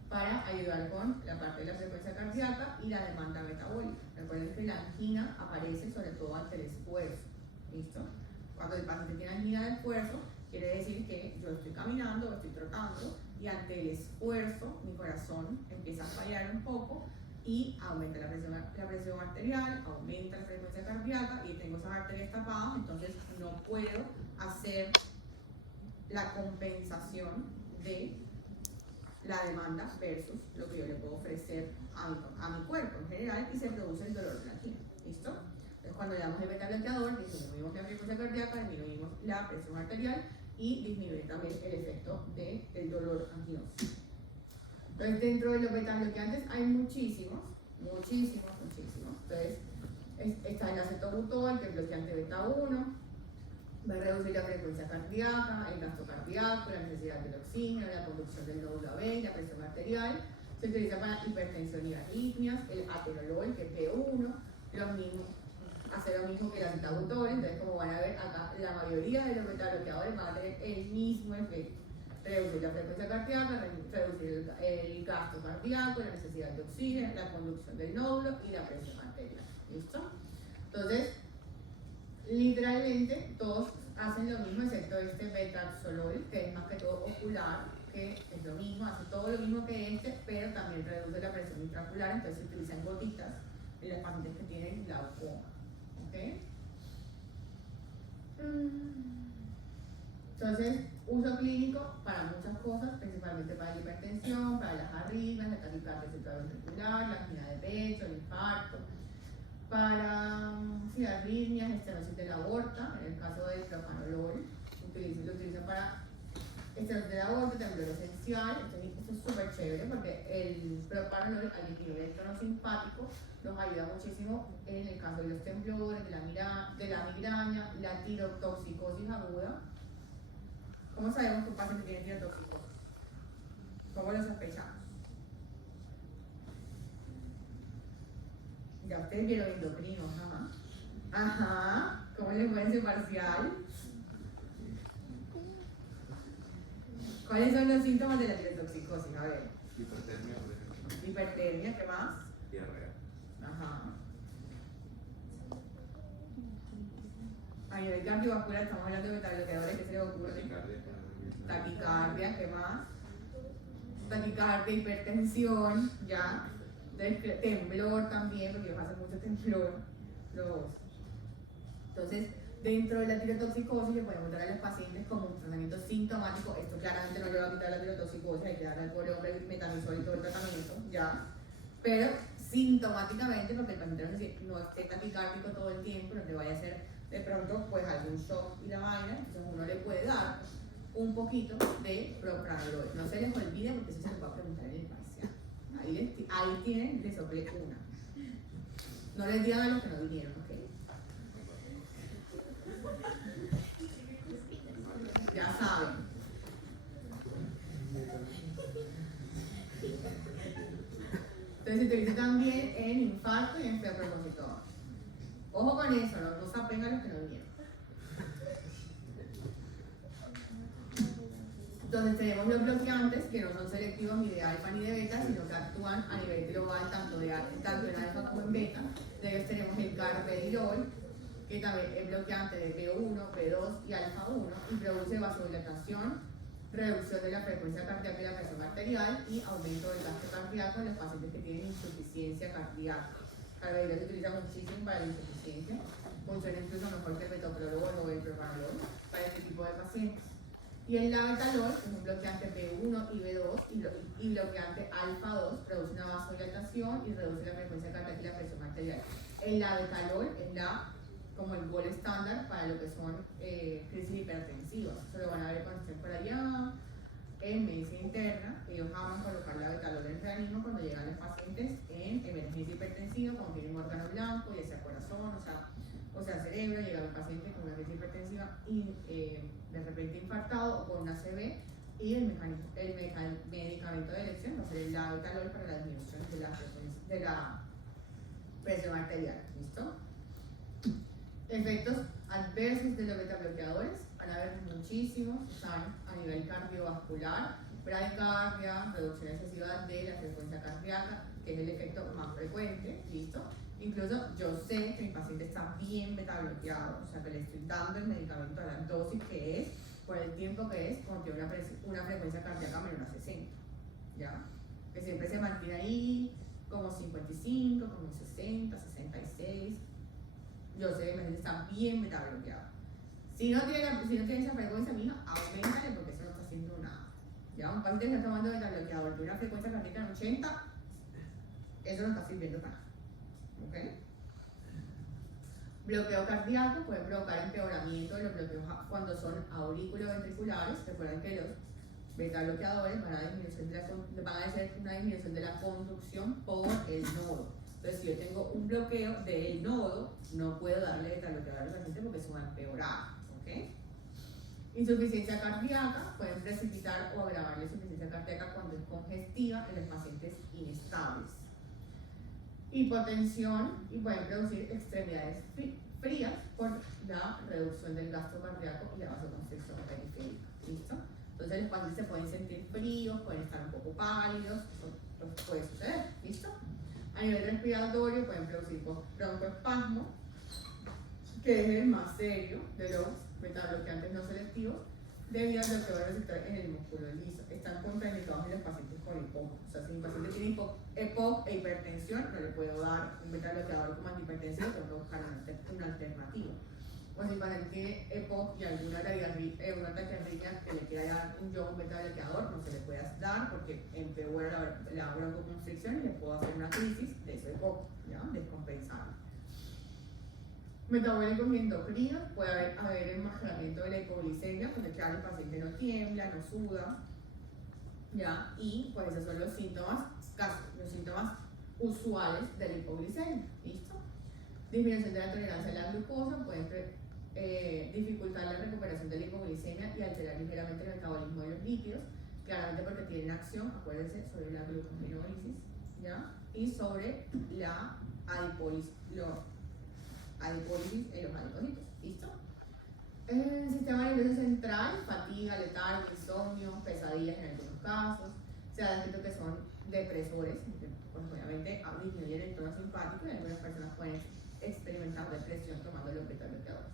para ayudar con la parte de la frecuencia cardíaca y la demanda metabólica. Recuerden que la angina aparece sobre todo ante el esfuerzo. ¿Listo? Cuando el paciente tiene angina de esfuerzo, quiere decir que yo estoy caminando o estoy trotando y ante el esfuerzo mi corazón empieza a fallar un poco y aumenta la presión arterial, aumenta la frecuencia cardíaca y tengo esas arterias tapadas, entonces no puedo hacer la compensación de la demanda versus lo que yo le puedo ofrecer a mi cuerpo en general y se produce el dolor de la angina. ¿Listo? Entonces cuando le damos el beta bloqueador, disminuimos la frecuencia cardíaca, disminuimos la presión arterial y disminuye también el efecto del dolor anginoso. Entonces dentro de los beta bloqueantes hay muchísimos. Entonces está el acetobutol, que es bloqueante beta 1, va a reducir la frecuencia cardíaca, el gasto cardíaco, la necesidad del oxígeno, la conducción del nódulo AB, la presión arterial. Se utiliza para hipertensión y arritmias, el atenolol, que es P1, hace lo mismo que el acetobutol. Entonces, como van a ver acá, la mayoría de los beta bloqueadores van a tener el mismo efecto. Reducir la frecuencia cardíaca, reducir el gasto cardíaco, la necesidad de oxígeno, la conducción del nódulo y la presión arterial. ¿Listo? Entonces, literalmente todos hacen lo mismo excepto este betaxolol, que es más que todo ocular, que es lo mismo, hace todo lo mismo que este, pero también reduce la presión intraocular, entonces se utilizan gotitas en los pacientes que tienen glaucoma. ¿Ok? Entonces, uso clínico para muchas cosas, principalmente para la hipertensión, para las arritmias, la taquicardia ventricular, la angina de pecho, el infarto, para arritmias, estenosis de la aorta, en el caso del propanolol, lo utilizan para estenosis de la aorta, temblor esencial. Entonces, esto es súper chévere porque el propanolol, al disminuir el tono simpático, nos ayuda muchísimo en el caso de los temblores, de la migraña, la tirotoxicosis aguda. ¿Cómo sabemos que un paciente tiene tirotoxicosis? ¿Cómo lo sospechamos? Ya ustedes vieron endocrinos, ajá. ¿Cómo les fue en su parcial? ¿Cuáles son los síntomas de la tirotoxicosis? A ver. Hipertermia, por ejemplo. Hipertermia, ¿qué más? Diarrea. Ajá. A nivel cardiovascular estamos hablando de beta-bloqueadores, ¿qué se les ocurre? Taquicardia, ¿qué más? Taquicardia, hipertensión, ya. Temblor también, porque ellos hacen mucho temblor. Entonces, dentro de la tirotoxicosis le podemos dar a los pacientes como un tratamiento sintomático. Esto claramente no le va a quitar la tirotoxicosis, hay que darle al pobre hombre metamizol y todo el tratamiento, ya. Pero sintomáticamente, porque el paciente no esté taquicárdico todo el tiempo, no te vaya a hacer de pronto pues algún shock y la vaina, entonces uno le puede dar un poquito de propranolol. No se les olvide porque eso se les va a preguntar en el parcial. Ahí tienen de sobre una. No les digan a los que no vinieron, ¿ok? Ya saben. Entonces se utiliza también en infarto y en fibropropositor. Ojo con eso, no se apengan a los que no vinieron. Entonces tenemos los bloqueantes que no son selectivos ni de alfa ni de beta, sino que actúan a nivel global tanto en alfa como en beta. De ellos tenemos el carvedilol, que también es bloqueante de B1, B2 y alfa 1 y produce vasodilatación, reducción de la frecuencia cardíaca y la presión arterial y aumento del gasto cardíaco en los pacientes que tienen insuficiencia cardíaca. Carvedilol se utiliza muchísimo para la insuficiencia, funciona incluso mejor que el metoprolol o el propanolol para este tipo de pacientes. Y el labetalol es un bloqueante B1 y B2 y bloqueante alfa 2, produce una vasodilatación y reduce la frecuencia cardíaca y la presión arterial. El labetalol es como el gold estándar para lo que son crisis hipertensivas. Eso lo van a ver cuando estén por allá en medicina interna. Ellos aman colocar labetalol en realismo cuando llegan los pacientes en emergencia hipertensiva, cuando tienen un órgano blanco, ya sea corazón, o sea cerebro, llega el paciente con una crisis hipertensiva y de repente infartado o con una ACV y el medicamento de elección va a ser el labetalol para la disminución de la presión arterial. ¿Listo? Efectos adversos de los betabloqueadores, van a haber muchísimos, están a nivel cardiovascular, bradicardia, reducción excesiva de la frecuencia cardíaca, que es el efecto más frecuente, ¿listo? Incluso yo sé que mi paciente está bien beta bloqueado, o sea que le estoy dando el medicamento a la dosis que es, por el tiempo que es, cuando tiene una frecuencia cardíaca menor a 60, ¿ya? Que siempre se mantiene ahí como 55, como 60, 66. Yo sé que mi paciente está bien beta bloqueado. Si no tiene esa frecuencia, mija, aumentale porque eso no está haciendo nada. ¿Ya? Un paciente que está tomando beta bloqueador de una frecuencia cardíaca en 80, eso no está sirviendo para nada. ¿Ok? Bloqueo cardíaco puede provocar empeoramiento de los bloqueos cuando son auriculoventriculares. Recuerden que los beta bloqueadores van a hacer una disminución de la conducción por el nodo. Entonces, si yo tengo un bloqueo del nodo, no puedo darle beta bloqueador al paciente porque eso va a empeorar. ¿Ok? Insuficiencia cardíaca, pueden precipitar o agravar la insuficiencia cardíaca cuando es congestiva en los pacientes inestables. Hipotensión, y pueden producir extremidades frías por la reducción del gasto cardíaco y la vasoconstricción periférica. ¿Listo? Entonces los pacientes se pueden sentir fríos, pueden estar un poco pálidos, eso puede suceder. ¿Listo? A nivel respiratorio pueden producir broncoespasmo, que es el más serio de los beta-bloqueantes no selectivos, debido al bloqueo de receptores en el músculo liso. Están contraindicados en los pacientes con EPOC. O sea, si un paciente tiene EPOC e hipertensión, no le puedo dar un beta-bloqueador como antihipertensivo, tengo que buscar una alternativa. O si el paciente tiene EPOC y alguna taquiarritmia que le quiera dar un beta-bloqueador, no se le puede dar porque empeora la broncoconstricción y le puedo hacer una crisis de ese EPOC, ¿ya? Descompensable. Metabólicos y endocrinos, puede haber enmascaramiento de la hipoglicemia, cuando el paciente no tiembla, no suda, ¿ya? Y pues esos son los síntomas usuales de la hipoglicemia, ¿listo? Disminución de la tolerancia a la glucosa, puede dificultar la recuperación de la hipoglicemia y alterar ligeramente el metabolismo de los lípidos, claramente porque tienen acción, acuérdense, sobre la glucogenólisis, ¿ya? Y sobre la adipólisis en los adipocitos, ¿listo? El sistema nervioso central, fatiga, letargo, insomnio, pesadillas en algunos casos. Se ha descrito que son depresores, pues obviamente disminuyen el tono simpático y algunas personas pueden experimentar depresión tomando los beta-bloqueadores.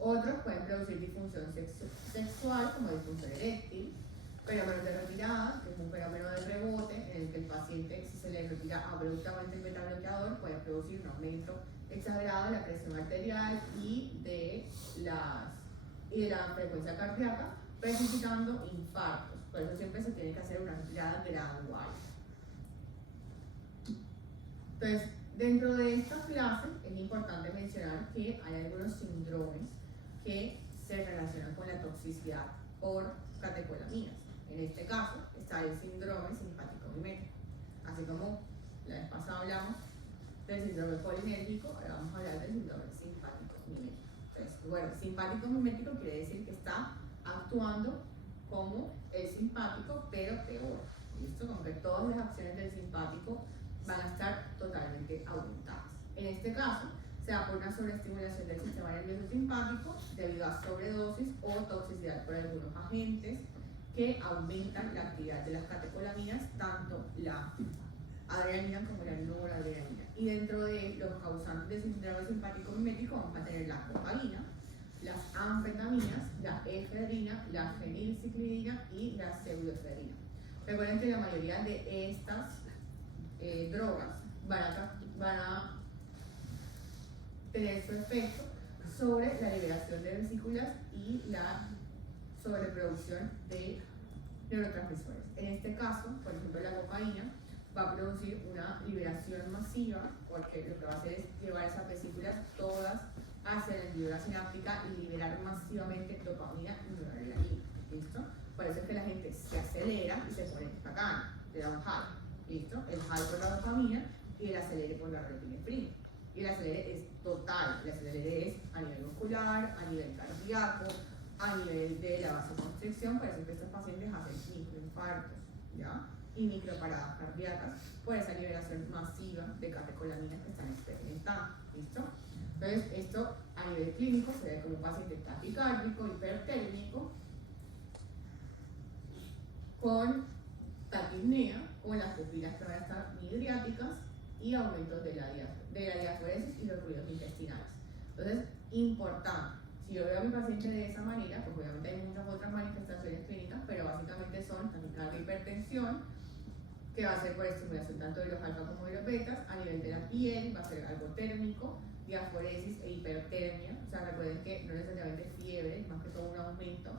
Otros pueden producir disfunción sexual, como disfunción eréctil, fenómeno de retirada, que es un fenómeno de rebote en el que el paciente, si se le retira abruptamente el beta-bloqueador, puede producir un aumento exagerado de la presión arterial y de la frecuencia cardíaca, precipitando infartos. Por eso siempre se tiene que hacer una retirada gradual. Entonces, dentro de esta clase es importante mencionar que hay algunos síndromes que se relacionan con la toxicidad por catecolaminas. En este caso está el síndrome simpático mimético. Así como la vez pasada hablamos del síndrome colinérgico, ahora vamos a hablar del síndrome simpático mimético. Entonces, bueno, simpático mimético quiere decir que está actuando como el simpático, pero peor. ¿Listo? Como que todas las acciones del simpático van a estar totalmente aumentadas. En este caso, se da por una sobreestimulación del sistema nervioso simpático debido a sobredosis o toxicidad por algunos agentes que aumentan la actividad de las catecolaminas, tanto la adrenalina como la noradrenalina. Y dentro de los causantes del síndrome simpático mimético vamos a tener la cocaína, las anfetaminas, la efedrina, la fenilciclidina y la pseudoefedrina. Recuerden que la mayoría de estas drogas van a tener su efecto sobre la liberación de vesículas y la sobreproducción de neurotransmisores. En este caso, por ejemplo, la cocaína va a producir una liberación masiva porque lo que va a hacer es llevar esas vesículas todas hacia la hendidura sináptica y liberar masivamente dopamina y noradrenalina. ¿Listo? Por eso es que la gente se acelera y se pone bacana, le da un high. ¿Listo? El high por la dopamina y el acelere por la norepinefrina. Y el acelere es total, el acelere es a nivel muscular, a nivel cardíaco, a nivel de la vasoconstricción, por eso es que estos pacientes hacen microinfartos, ¿ya? Y microparadas cardíacas por esa liberación masiva de catecolaminas que están experimentando. ¿Listo? Entonces, esto a nivel clínico se ve como un paciente taquicárdico, hipertérmico, con taquipnea, con las pupilas que van a estar midriáticas y aumento de la diaforesis y los ruidos intestinales. Entonces, importante, si yo veo a mi paciente de esa manera, pues obviamente hay muchas otras manifestaciones clínicas, pero básicamente son taquicardia, hipertensión, que va a ser por estimulación tanto de los alfa como de los betas, a nivel de la piel, va a ser algo térmico, diaforesis e hipertermia, o sea, recuerden que no necesariamente fiebre, más que todo un aumento,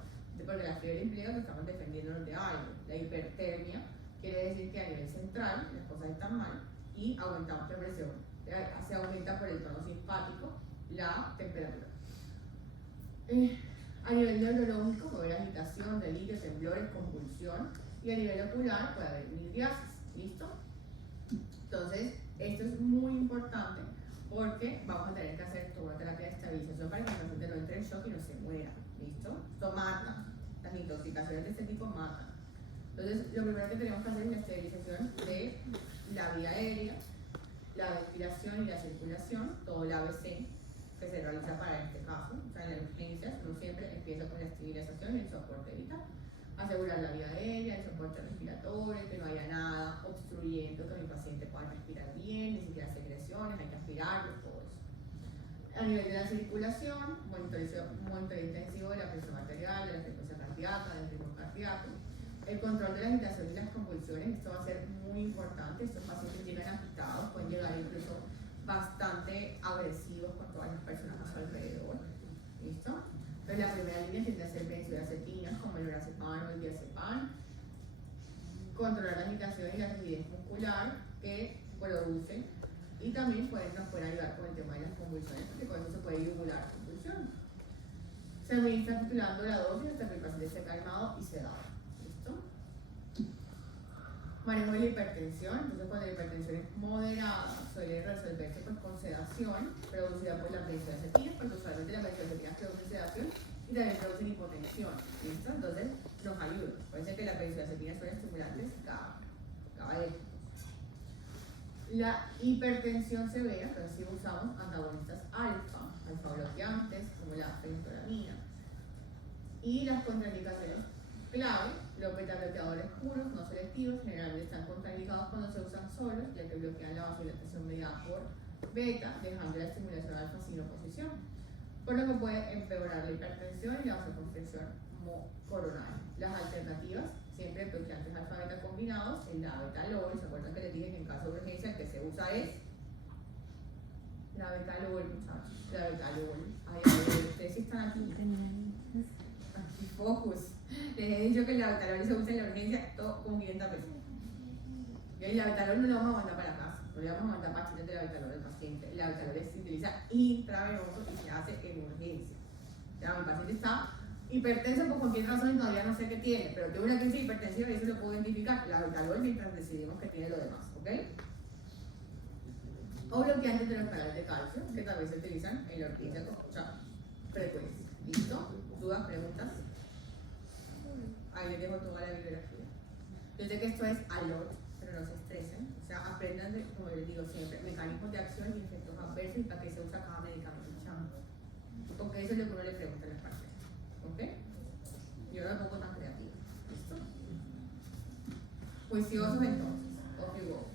porque la fiebre implica que estamos defendiéndonos de algo. La hipertermia quiere decir que a nivel central las cosas están mal y aumentamos la presión, se aumenta por el tono simpático la temperatura. A nivel neurológico puede haber agitación, delirio, temblores, convulsión, y a nivel ocular puede haber miriasis. ¿Listo? Entonces, esto es muy importante porque vamos a tener que hacer toda una terapia de estabilización para que el paciente no entre en shock y no se muera. ¿Listo? Esto mata. Las intoxicaciones de este tipo matan. Entonces, lo primero que tenemos que hacer es la esterilización de la vía aérea, la respiración y la circulación, todo el ABC que se realiza para este caso. O sea, en las urgencias uno siempre empieza con la esterilización y el soporte vital. Asegurar la vía aérea, el soporte respiratorio, que no haya nada obstruyendo, que mi paciente pueda respirar bien, ni siquiera secreciones, hay que aspirarlo, todo eso. A nivel de la circulación, monitoreo intensivo de la presión arterial, de la frecuencia cardíaca, del ritmo cardíaco. El control de la agitación y las convulsiones, esto va a ser muy importante. Estos pacientes llegan agitados, pueden llegar incluso bastante agresivos con todas las personas a su alrededor. ¿Listo? Entonces la primera línea tiende a ser benzodiazepinas como el lorazepam o el diazepam. Controlar la agitación y la rigidez muscular que produce, y también nos pueden ayudar con el tema de las convulsiones, porque con eso se puede yugular convulsiones. Se administra titulando la dosis hasta que el paciente esté calmado y sedado. ¿Listo? Manejo de la hipertensión. Entonces, cuando la hipertensión es moderada, suele resolverse pues, con sedación producida por las benzodiazepinas, porque usualmente las benzodiazepinas producen sedación y también producen hipotensión. ¿Listo? Entonces, nos ayuda. Puede ser que las benzodiazepinas son estimulantes GABA. La hipertensión severa, entonces sí usamos antagonistas alfa bloqueantes como la fentolamina. Y las contraindicaciones clave, los beta-bloqueadores puros, no selectivos, generalmente están contraindicados cuando se usan solos, ya que bloquean la vasodilatación mediada por beta, dejando la estimulación alfa sin oposición, por lo que puede empeorar la hipertensión y la vasoconstricción coronaria. Las alternativas, siempre bloqueantes alfa-beta combinados, el labetalol. ¿Se acuerdan que les dije que en caso de urgencia el que se usa es labetalol, muchachos? Labetalol. Ay, ustedes sí están aquí. Aquí, focus. Les he dicho que el labetalol se usa en la urgencia todo con 500 pesos. Y el labetalol no lo vamos a mandar para casa, no le vamos a mandar pastillas de labetalol al paciente. El labetalol se utiliza intravenoso y se hace en urgencia. Ya, mi paciente está hipertenso por cualquier razón y todavía no sé qué tiene, pero tiene una crisis hipertensiva y eso lo puedo identificar. La labetalol mientras decidimos que tiene lo demás, ¿ok? O bloqueantes de los canales de calcio, que también se utilizan en la urgencia con mucha frecuencia. ¿Listo? ¿Dudas, preguntas? Ahí les dejo toda la bibliografía. Yo sé que esto es alert, pero no se estresen. O sea, aprendan, como yo les digo siempre, mecanismos de acción y efectos adversos y para qué se usa cada medicamento. Porque eso es lo que uno le pregunta a las pacientes. ¿Ok? Yo no me pongo tan creativa. ¿Listo? Juiciosos entonces. Off you go.